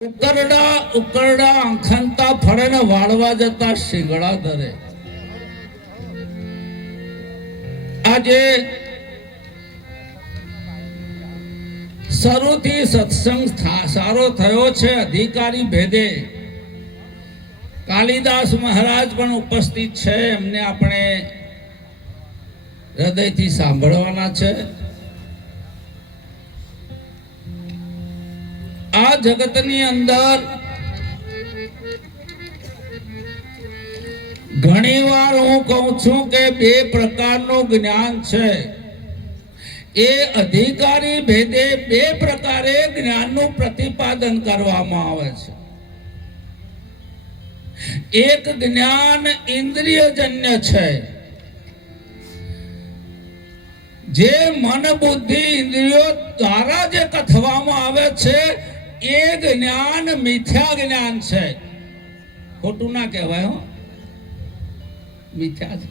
ઉકરડા ઉકરડા આંખંતા ફરે ને વાળવા જતા શીંગડા ધરે. આજે શરૂથી સત્સંગ સારો થયો છે. અધિકારી ભેદે કાલિદાસ મહારાજ પણ ઉપસ્થિત છે. એમને આપણે હૃદયથી સાંભળવાના છે. આ જગતની અંદર ઘણીવાર હું કહું છું કે બે પ્રકારનું જ્ઞાન છે. એ અધિકારી ભેદે બે પ્રકારે જ્ઞાનનું પ્રતિપાદન કરવામાં આવે છે. એક જ્ઞાન ઇન્દ્રિયજન્ય છે, જે મન બુદ્ધિ ઇન્દ્રિયો દ્વારા જે કથવામાં આવે છે. એ જ્ઞાન મિથ્યા જ્ઞાન છે. ખોટું ના કહેવાય, હો, મિથ્યા છે.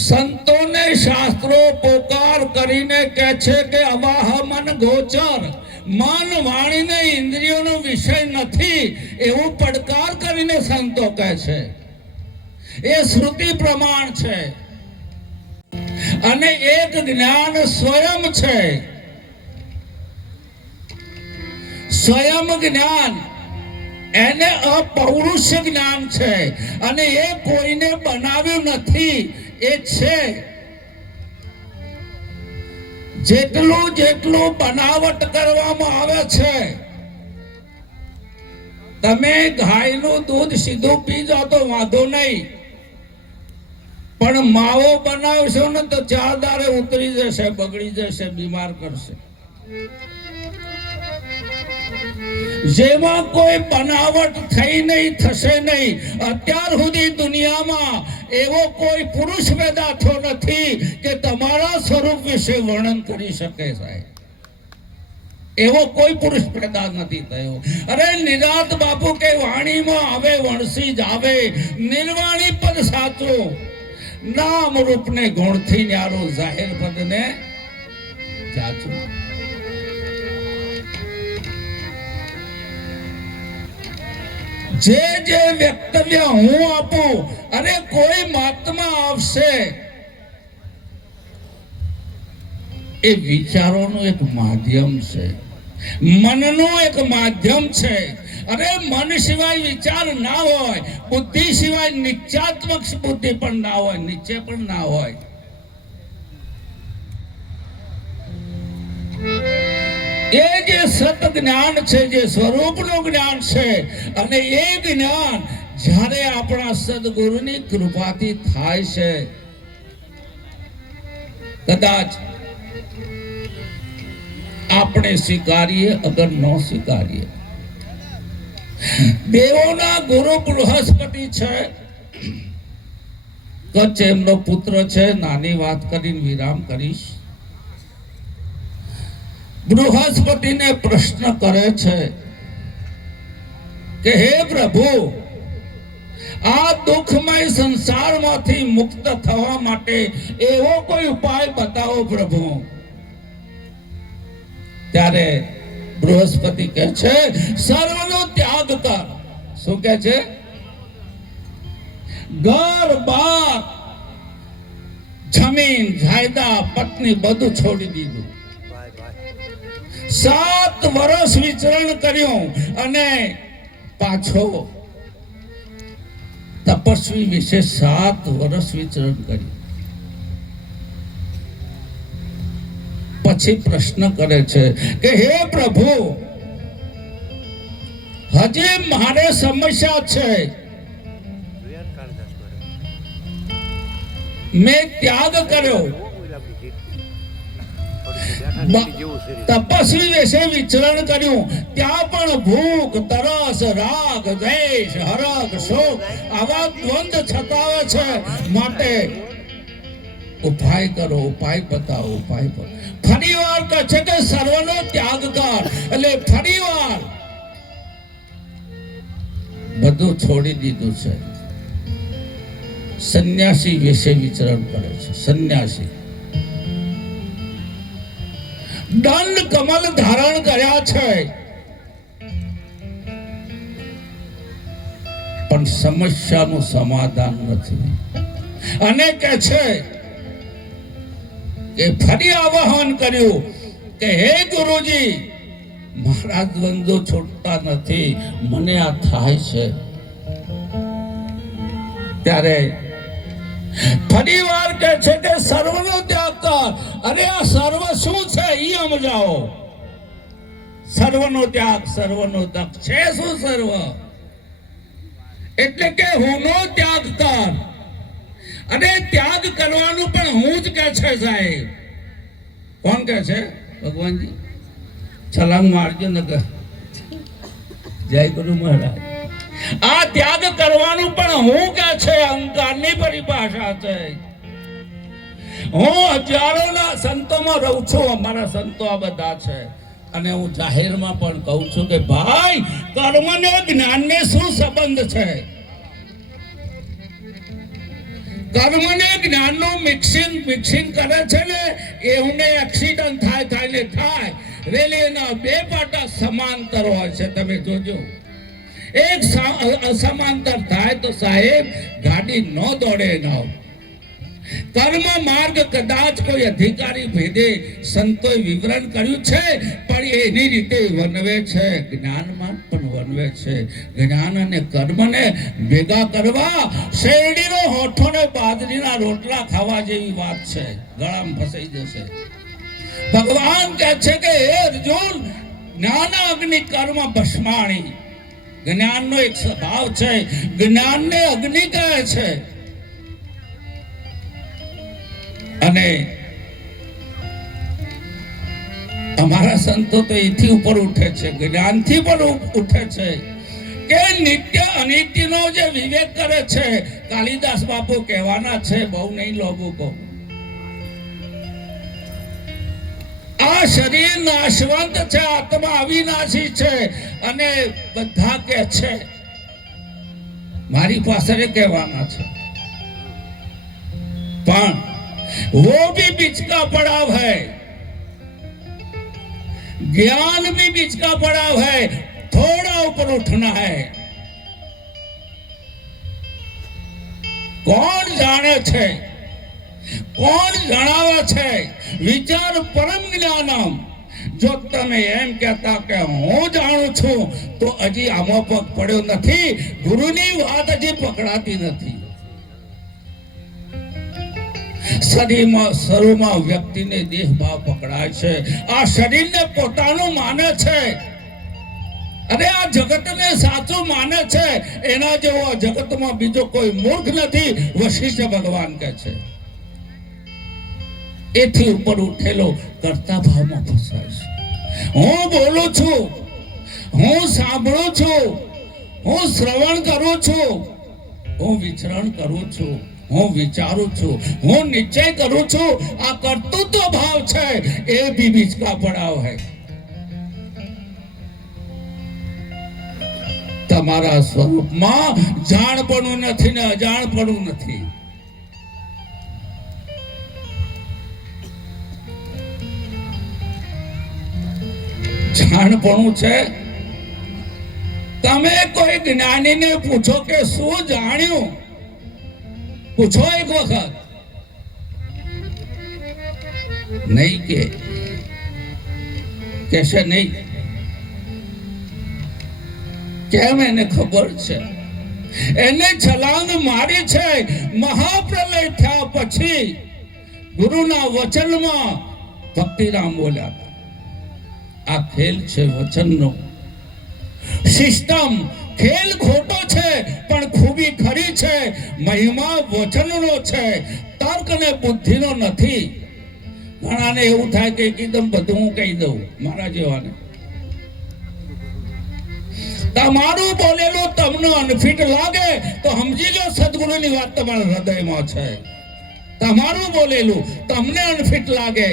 સંતોને શાસ્ત્રો પોકાર કરીને કહે છે કે અવાહ મન ગોચર, મન વાણીને ઇન્દ્રિયોનો વિષય નથી, એવું પડકાર કરીને સંતો કહે છે. એ શ્રુતિ પ્રમાણ છે. અને એક જ્ઞાન સ્વયં છે. સ્વયં જ્ઞાન એને અપૌરુષ જ્ઞાન છે. અને એ કોઈને બનાવ્યું નથી, એ છે. જેટલું જેટલું બનાવટ કરવામાં આવે છે, તમે ગાયનું દૂધ સીધું પી જાઓ તો વાંધો નહીં, પણ માવો બનાવશો ને તો 4 દાડે ઉતરી જશે, બગડી જશે, બીમાર કરશે. જેમાં કોઈ બનાવટ થઈ નહીં, થશે નહીં. અત્યાર સુધી દુનિયામાં એવો કોઈ પુરુષ પેદા થયો નથી કે તમારા સ્વરૂપ વિશે વર્ણન કરી શકે. સાહેબ, એવો કોઈ પુરુષ પેદા નથી થયો. અરે નિરાત બાપુ કે વાણીમાં આવે વણસી જ આવે, નિર્વાણી પદ સાચું, નામ રૂપ ને ગુણ થી ન્યારો, જાહેર પદ ને ચાચું. જે જે વક્તવ્ય હું આપું, અને કોઈ મહાત્મા આપશે, એ વિચારોનું એક માધ્યમ છે, મનનું એક માધ્યમ છે. અરે મન સિવાય વિચાર ના હોય, બુદ્ધિ સિવાય નિશ્ચયાત્મક બુદ્ધિ પણ ના હોય, નિશ્ચય પણ ના હોય. એ જે સત જ્ઞાન છે, જે સ્વરૂપનું જ્ઞાન છે, અને એ જ્ઞાન જ્યારે આપણા સદગુરુની કૃપાથી થાય છે, કદાચ આપણે સ્વીકારીએ, અગર ન સ્વીકારીએ. દેવોના ગુરુ બૃહસ્પતિ છે. કચ્છ એમનો પુત્ર છે. નાની વાત કરીને વિરામ કરીશ. બૃહસ્પતિને પ્રશ્ન કરે છે કે હે પ્રભુ, આ દુઃખમય સંસારમાંથી મુક્ત થવા માટે એવો કોઈ ઉપાય બતાવો પ્રભુ. ત્યારે બૃહસ્પતિ કહે છે, સર્વનો ત્યાગ કર. શું કહે છે? ઘર બાર, જમીન જાયદાદ, પત્ની, બધું છોડી દીધું. 7 વર્ષ વિચરણ કર્યું અને પાછો તપસ્વી વિશે 7 વર્ષ વિચરણ કર્યું. પછી પ્રશ્ન કરે છે કે હે પ્રભુ, હજી મારે સમસ્યા છે. મેં ત્યાગ કર્યો, તપસ્વી વિશે વિચરણ કર્યું, ત્યાં પણ ભૂખ, તરસ, રાગ, દ્વેષ, હરખ, શોક આવા દ્વંદ છતાવે છે. માટે ઉપાય કરો, ઉપાય બતાવો, ઉપાય બતાવો. ફરી વાર કહે છે કે સર્વનો ત્યાગ કર. એટલે ફરી વાર બધું છોડી દીધું છે. સંન્યાસી વિશે વિચરણ કરે છે. સંન્યાસી દંડ કમલ ધારણ કર્યા છે, પણ સમસ્યાનું સમાધાન નથી. અને કે છે કે ફરી આવાહન કર્યું કે હે ગુરુજી, મારા દ્વંદ્વો છૂટતા નથી, મને આ થાય છે. ત્યારે ફરી વાર કહે છે કે સર્વનો ત્યાગ કર. અરે આ સર્વ શું છે એ સમજાવો. સર્વનો ત્યાગ, સર્વનો ત્યાગ છે શું? સર્વ એટલે કે હુંનો ત્યાગ કર. અને ત્યાગ કરવાનું પણ હું જ કે છે સાહેબ. કોણ કે છે? ભગવાનજી. છલાંગ મારજો ન કર. જય ગુરુ મહારાજ. આ ત્યાગ કરવાનું પણ હું કે છે, અહંકારની પરિભાષા છે. હું હજારોના સંતોમાં રહું છું, અમારા સંતો આ બધા છે, અને હું જાહેરમાં પણ કહું છું કે ભાઈ, કર્મ ને જ્ઞાન ને શું સંબંધ છે? કર્મ ને જ્ઞાન નું મિક્સિંગ કરે છે ને, એમને એક્સિડન્ટ થાય ને થાય. રેલીના બે પાટા સમાંતર હોય છે, તમે જોજો. એક અસમાંતર થાય તો સાહેબ ગાડી ન દોડે ના. કર્મ માર્ગ કદાચ કોઈ અધિકારી ભેદે સંતોએ વિવરણ કર્યું છે, પણ એની રીતે વનવે છે. જ્ઞાન માર્ગ પણ વનવે છે. જ્ઞાન અને કર્મને ભેગા કરવા શેરડીનો હોઠો ને બાજરીના રોટલા ખાવા જેવી વાત છે. ગળામાં ફસાઈ જશે. ભગવાન કહે છે કે હે અર્જુન, જ્ઞાન અગ્નિ કર્મ ભસ્માણી. જ્ઞાનનો એક સ્વભાવ છે, જ્ઞાનને અગ્નિ કહે છે. અને અમારા સંતો તો એથી ઉપર ઉઠે છે, જ્ઞાનથી પણ ઉઠે છે કે નિત્ય અનિત્યનો જે વિવેક કરે છે. કાલિદાસ બાપુ કહેવાના છે, બહુ નહીં લોગો કો. આ શરીર નાશવંત છે, આત્મા અવિનાશી છે. અને બધા કે છે, મારી પાસે કહેવાના છે, પણ वो भी बीच का पड़ाव है, ज्ञान भी बीच का पड़ाव है. थोड़ा ऊपर उठना है. કોણ જાણે છે? કોણ જણાવે છે? વિચાર પરમ જ્ઞાનમ. જો તમે એમ કહેતા કે હું જાણું છું, તો હજી આમાં પગ પડ્યો નથી. ગુરુની વાત હજી પકડાતી નથી. શરીરમાં સર્વમાં વ્યક્તિને દેહ ભાવ પકડાય છે. આ શરીરને પોતાનું માને છે, અને આ જગતને સાચું માને છે. એના જેવો જગતમાં બીજો કોઈ મૂર્ખ નથી, વશિષ્ઠ ભગવાન કહે છે. એથી ઉપર ઉઠેલો કરતા ભાવમાં ફસાય છે. હું બોલું છું, હું સાંભળું છું, હું શ્રવણ કરું છું, હું વિચરણ કરું છું, હું વિચારું છું, હું નિશ્ચય કરું છું. આ કર્તૃત્વ ભાવ છે, એ भी बीच का पड़ाव है. તમારા સ્વરૂપમાં જાણપણું નથી ને અજાણપણું નથી. જાણપણું છે. તમે કોઈ જ્ઞાનીને પૂછો કે શું જાણ્યું, પૂછો એક વખત. નહીં કેશે નહીં. કેમ? એને ખબર છે. એને છલાંગ મારી છે. મહાપ્રલય થયા પછી ગુરુના વચનમાં ભક્તિરામ બોલ્યા, આ ખેલ છે વચનનો. સિસ્ટમ ખેલ ખોટો છે, પણ ખૂબી ખરી છે. મહિમા વચનનો છે, તર્ક ને બુદ્ધિનો નથી. ઘણાને એવું થાય કે એકદમ બધું હું કહી દઉં, મારા જેવાને. તમારું બોલેલું તમને અનફિટ લાગે તો સમજી લો સદગુરુની વાત તમારા હૃદયમાં છે. તમારું બોલેલું તમને અનફિટ લાગે,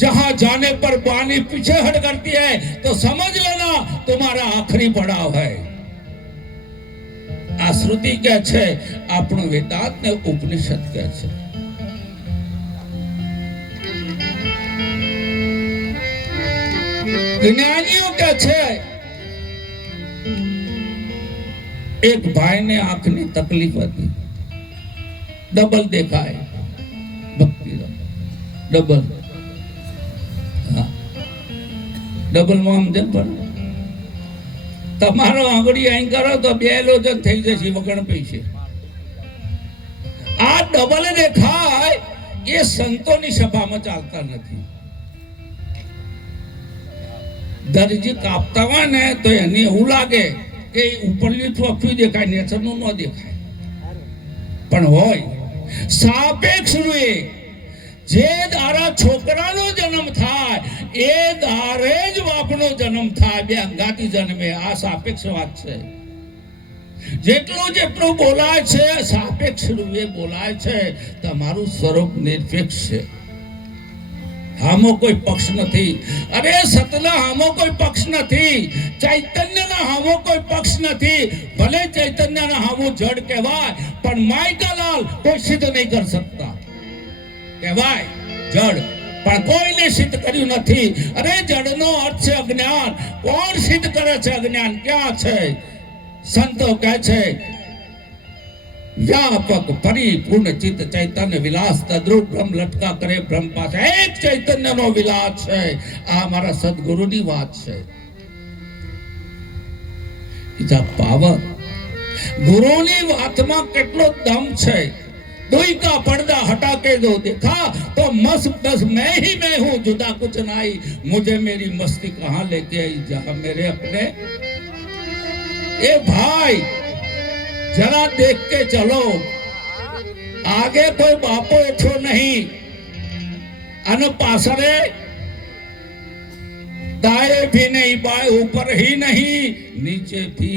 जहां जाने पर पानी पीछे हट करती है, तो समझ लेना तुम्हारा आखिरी पड़ाव है. आ श्रुति क्या है? આપણું વેદાંત ને ઉપનિષદ क्या है? જ્ઞાનીઓ કે છે એક ભાઈને આંખની તકલીફ હતી, ડબલ દેખાય, ભક્તિ ડબલ, ડબલમાં સમજણ પણ તમારો આંગળી અહીં કરો તો 2 લોજન થઈ જશે વગણ પૈસે. આ ડબલ દેખાય એ સંતોની સભામાં ચાલતા નથી. દરજી કાપતા હોય ને તો એને એવું લાગે કે ઉપરલી ચોખ્ખું દેખાય, નેચરનું ન દેખાય. પણ હોય સાપેક્ષ રૂએ જે દારા છોકરાનો જન્મ થાય એ દારે જ બાપનો જન્મ થાય. બે અંગાથી જન્મે. આ સાપેક્ષ વાત છે. જેટલું બોલાય છે સાપેક્ષ રૂપે બોલાય છે. તમારું સ્વરૂપ નિરપેક્ષ છે. હામો કોઈ પક્ષ નથી. અરે સતના હામો કોઈ પક્ષ નથી. ચૈતન્યના હામો કોઈ પક્ષ નથી. ભલે ચૈતન્યના હામો જડ કહેવાય પણ માઇકાલાલ કોઈ સિદ્ધ નહીં કરી શકતા. કહેવાય જડ પણ કોઈને સિદ્ધ કર્યું નથી. અરે જડનો અર્થ છે અજ્ઞાન. કોણ સિદ્ધ કરે છે અજ્ઞાન? ક્યાં છે? સંતો કહે છે વ્યાપક પરિપૂર્ણ ચિત્ત ચૈતન્ય વિલાસ તદ્રુપ બ્રહ્મ લટકા કરે બ્રહ્મ પાસે. એક ચૈતન્યનો વિલાસ છે. આ મારા સદગુરુની વાત છે. પાવર ગુરુની વાતમાં કેટલો દમ છે. दुई का पर्दा हटा के दो देखा तो मस्त बस मैं ही मैं हूं, जुदा कुछ नहीं. मुझे मेरी मस्ती कहां लेके आई जहां मेरे अपने. ए भाई जरा देख के चलो, आगे कोई बापो एठो नहीं अन पासरे दाएं भी नहीं बाएं ऊपर ही नहीं नीचे भी.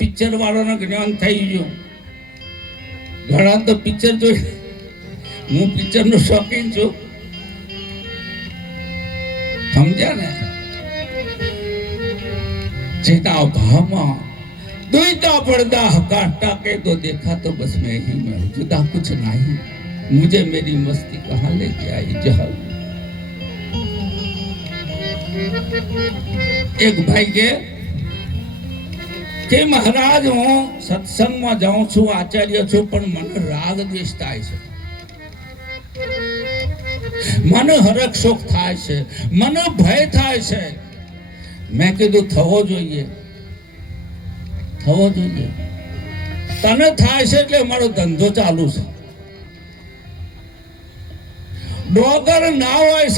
पिक्चर वालों ज्ञान થઈ ગયું. ઘણા તો પિક્ચર જોઈ. હું પિક્ચર નો શોખીન છું. સમજ્યા ને? જેના ભાવમાં दुईता पर्दा हटा के तो देखा तो बस मैं ही मैं हूं, जुदा कुछ नहीं. मुझे मेरी मस्ती कहां लेके आई जहां. एक भाई के महाराज हूँ सत्संग में जाऊं छू, आचार्य छू, पण मन राग द्वेष थाय छे. मन हरख शोक थाय छे, मन भय थाय छे. मैं कीधुं थवो जोईए, थवो जोईए. तने थाय छे એટલે મારો ધંધો ચાલુ છે. ડોગર ના હોય